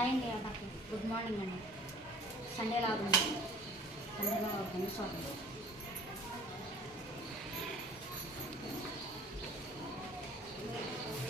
Hi అండి అందరికి good morning అండి సండే లాగా ఉంది సండేలో రెండు సార్లు హాయ్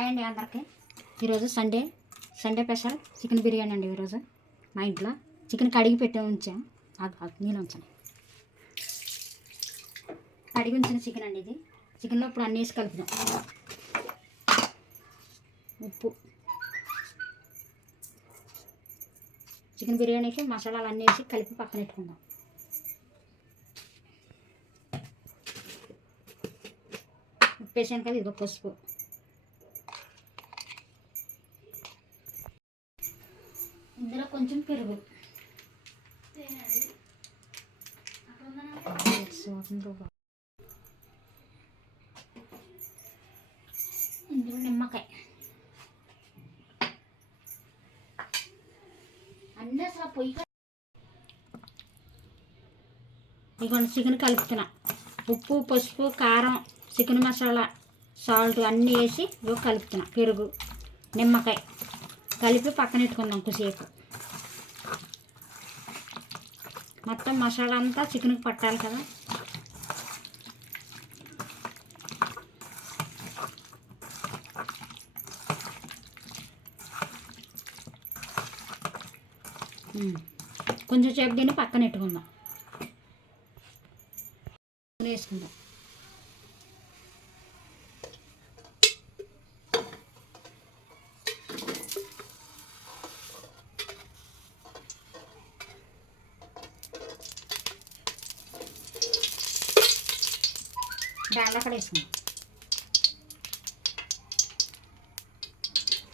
హాయ్ అండి అందరికీ. ఈరోజు Sunday Sunday special chicken biryani అండి ఈరోజు. మా ఇంట్లో చికెన్ కడిగి పెట్టే ఉంచాం. నేను నీళ్ళు ఉంచాను. కడిగి ఉంచిన చికెన్ అండి ఇది. చికెన్లో ఇప్పుడు అన్నీ వేసి కలుపుదాం ఉప్పు. చికెన్ బిర్యానీకి మసాలాలు అన్నీ వేసి కలిపి పక్కన పెట్టుకుందాం. ఉప్పు వేసాను కదా ఇదిగో పసుపు ఇందులో కొంచెం పెరుగు. ఇందులో నిమ్మకాయ. అన్నీ అసలు పొయ్యి ఇదిగోండి చికెన్ కలుపుతున్నా. ఉప్పు పసుపు కారం చికెన్ మసాలా సాల్ట్ అన్నీ వేసి ఇవి కలుపుతున్నా. పెరుగు నిమ్మకాయ. కలిపి పక్కన పెట్టుకుందాం కొద్దిసేపు. మొత్తం మసాలా అంతా చికెన్కి పట్టాలి కదా. కొంచెం సేపు దీన్ని పక్కన పెట్టుకుందాం. వేసుకుందాం. దాంట్లో కూడా వేసుకుందాం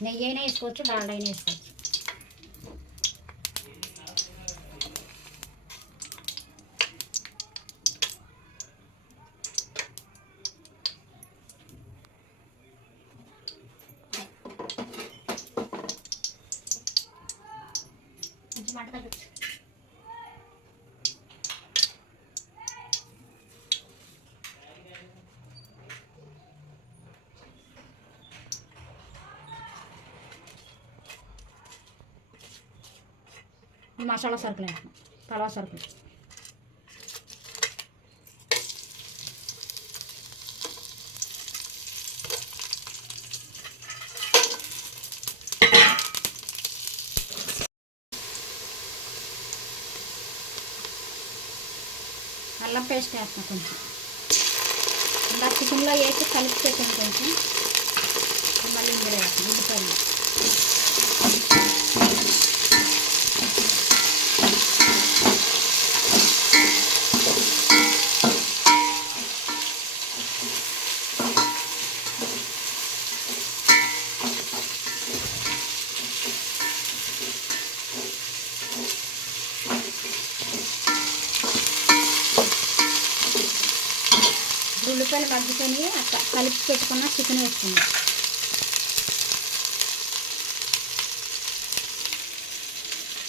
నెయ్యి అయినా వేసుకోవచ్చు డాల్డా అయినా వేసుకోవచ్చు. కొంచెం మాట తగ్గచ్చు. మసాలా సరుకులు. వేస్తున్నాం పలావ్ సరుకులు. అల్లం పేస్ట్ వేస్తాం కొంచెం. ఇంకా చికెన్లో వేసి కలిపి పెట్టాను కొంచెం. మళ్ళీ ఇందులో వేస్తాం ఉల్లిపాయలు ఉల్లిపాయలు మగ్గుకొని అట్లా కలిపి పెట్టుకున్న చికెన్ వేసుకుందాం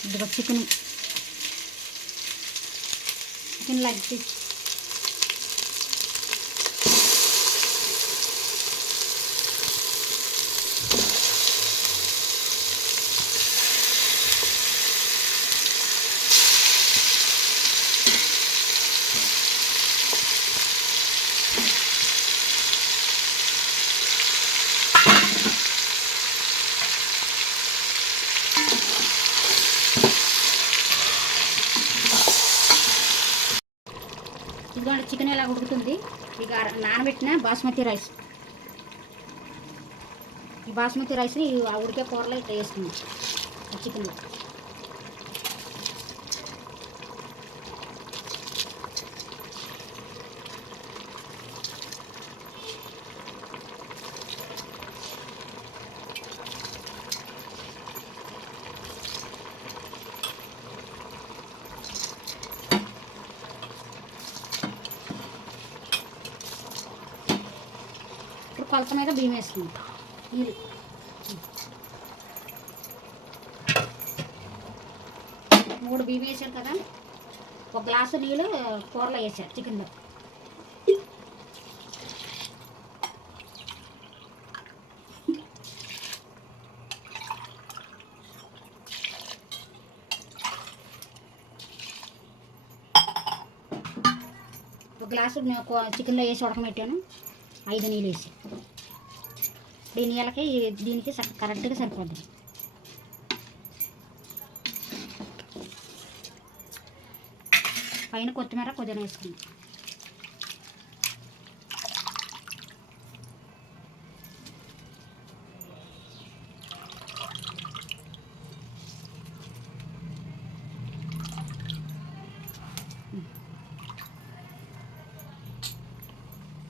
ఇదిగో చికెన్ చికెన్ లగ్ ఇదిగోండి చికెన్ ఇలా ఉడుకుతుంది. ఇక నానబెట్టిన బాస్మతి రైస్. ఈ బాస్మతి రైస్ని ఆ ఉడికే కూరలో ఇట్లా వేసుకుంది చికెన్ కొలత మీద బియ్యం వేసుకుంటాం మూడు బియ్యం వేసారు కదా. ఒక గ్లాసు నీళ్ళు కూరలో వేసారు చికెన్లో. ఒక గ్లాసు చికెన్లో వేసి ఉడకబెట్టాను. ఐదు నీళ్ళు వేసి ఈ దీనికి స- కరెక్ట్గా సరిపోద్ది. పైన కొత్తిమీర కొద్దిగా వేసుకుందాం.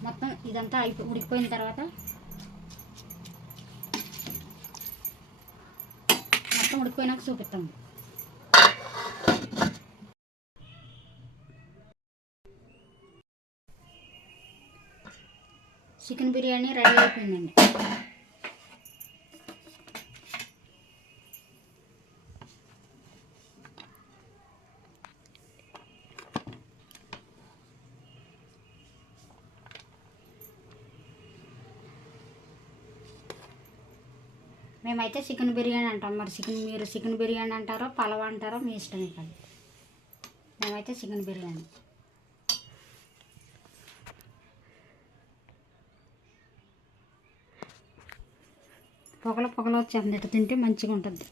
మొత్తం ఇదంతా అయిపో ఉడికిపోయిన తర్వాత మొత్తం ఉడికిపోయినాక చూపిస్తాం. చికెన్ బిర్యానీ రెడీ అయిపోయిందండి. మేమైతే చికెన్ బిర్యానీ అంటాం. మరి చికెన్ మీరు చికెన్ బిర్యానీ అంటారో పలవ అంటారో మీ ఇష్టమే కాదు మేమైతే చికెన్ బిర్యానీ. పొగల పొగల వచ్చేస్తుంది. ఇట్లా తింటే మంచిగా ఉంటుంది.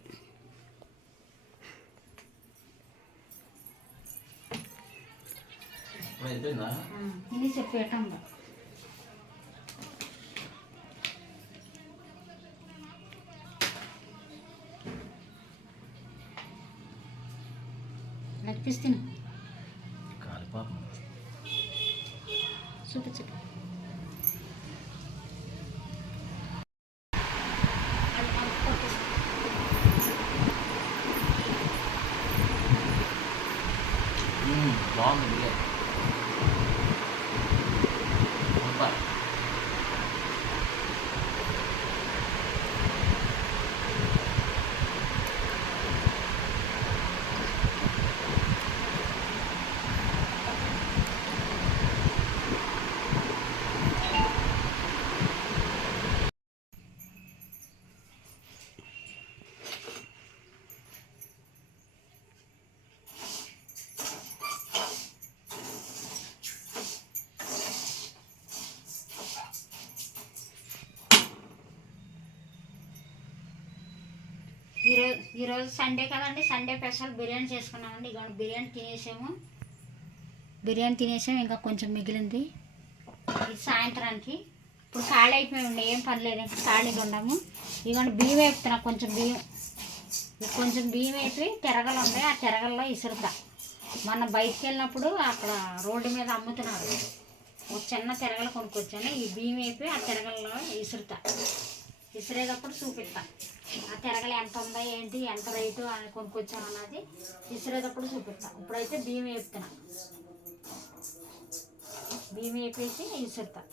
ఇది నడిపిస్తాను కాలిపాపం చూపించు బాగుంది బిర్యానీ సూపర్ ఈరోజు సండే కదండి సండే స్పెషల్ బిర్యానీ చేసుకున్నామండి. ఇక బిర్యానీ తినేసాము. బిర్యానీ తినేసాము ఇంకా కొంచెం మిగిలింది. ఇది సాయంత్రానికి. ఇప్పుడు ఖాళీ అయిపోయింది ఏం పర్లేదు ఇంకా ఖాళీగా ఉన్నాము. ఇదిగోండి బియ్యం వేపుతున్నా కొంచెం బియ్యం. కొంచెం బియ్యం వేపి తెరగలు ఉన్నాయి ఆ తెరగల్లో ఇసురుతా. మొన్న బయటికి వెళ్ళినప్పుడు అక్కడ రోడ్డు మీద అమ్ముతున్నారు. ఒక చిన్న తిరగలు కొనుక్కొచ్చాను. ఈ బియ్యం వేపి ఆ తిరగల్లో ఇసురుతా. విసిరేటప్పుడు చూపిస్తా. ఆ తిరగలు ఎంత ఉందా ఏంటి ఎంత రేటు అని కొనుక్కొచ్చాం అన్నది విసిరేటప్పుడు చూపిస్తా. ఇప్పుడైతే బియ్యం వేపుతున్నా. బియ్యం వేపేసి విసురుతా.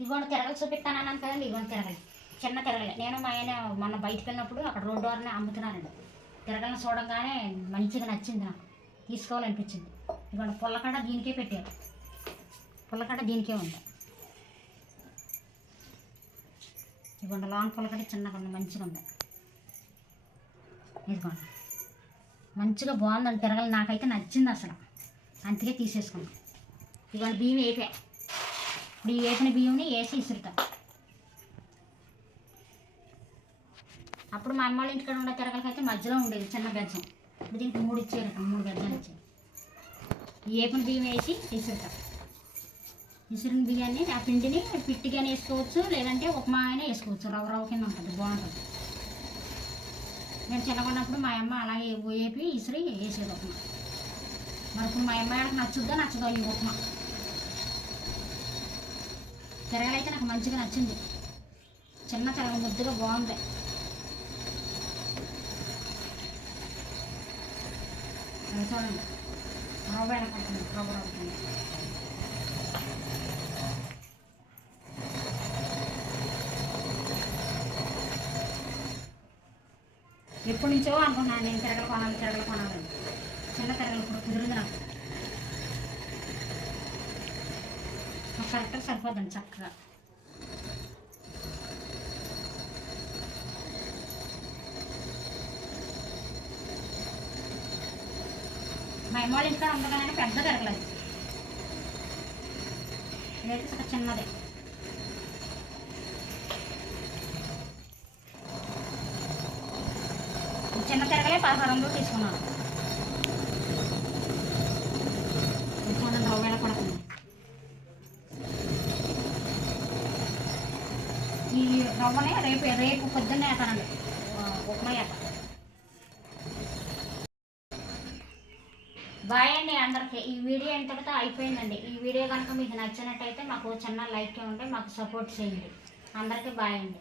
ఇవ్వండి తిరగలు చూపిస్తాను అన్నాను కదండి ఇగోండి తిరగలు. చిన్న తిరగలే. నేను మా ఆయన మొన్న బయటకు వెళ్ళినప్పుడు అక్కడ రోడ్డు వారిని అమ్ముతున్నానండి తిరగలను చూడంగానే మంచిగా నచ్చింది నాకు. తీసుకోవాలనిపించింది. ఇవాళ పుల్లకడ దీనికే పెట్టారు. పుల్లకడ దీనికే ఉంది. ఇవ్వండి లాంగ్ పుల్లకడ చిన్నగా ఉంది మంచిగా ఉంది. ఇదిగోండి. మంచిగా బాగుందండి తిరగలు. నాకైతే నచ్చింది అసలు. అందుకే తీసేసుకున్నాం. ఇవాళ బియ్యం వేపా. ఇప్పుడు ఈ వేపిన బియ్యంని వేసి ఇసురుతాం. అప్పుడు మా అమ్మ వాళ్ళ ఇంటికాడ ఉండే తిరగలకైతే మధ్యలో ఉండేది చిన్న గజం ఇప్పుడు దీనికి మూడు ఇచ్చారు మూడు గజ్జాలు ఇచ్చారు ఈ ఏపుని బియ్యం వేసి ఇసురుతాం. ఇసురుని బియ్యాన్ని ఆ పిండిని పిట్టిగానే వేసుకోవచ్చు లేదంటే ఉప్మా అయినా వేసుకోవచ్చు. రవ్వ రవ్వ కింద ఉంటుంది బాగుంటుంది. నేను చిన్నగా ఉన్నప్పుడు మా అమ్మ అలాగే వేపి ఇసురి వేసేది ఉప్మా. మరి ఇప్పుడు మా అమ్మాయికి నచ్చుద్దా నచ్చదో ఈ ఉప్మా? తిరగలైతే నాకు మంచిగా నచ్చింది. చిన్న తిరగ ముద్దుగా బాగుంది. అది చూడండి అనుకుంటుంది రవ్వ రవ్వుతుంది ఎప్పటి నుంచో అనుకున్నాను నేను తిరగలు కొనాలి తిరగలు కొనాలని చిన్న తిరగలు ఇప్పుడు కుదిరింది నాకు. నాకు కరెక్ట్గా సరిపోద్దండి చక్కగా. మా అమ్మ వాళ్ళ ఇంటికాడ కానీ పెద్ద తిరగలేదు. ఇదైతే చిన్నదే. చిన్న తిరగలే పదహారు వందలు తీసుకున్నాను. చూడండి పడుతుంది. ఈ రవ్వనే రేపు రేపు పొద్దున్నే వేస్తానండి. ఉప్మా వేస్తాను బాయ్ అండి అందరికీ ఈ వీడియో ఇంతటితో అయిపోయిందండి. ఈ వీడియో కనుక మీకు నచ్చినట్టయితే మాకు చిన్న లైక్ ఇవ్వండి మాకు సపోర్ట్ చేయండి. అందరికీ బాయ్ అండి.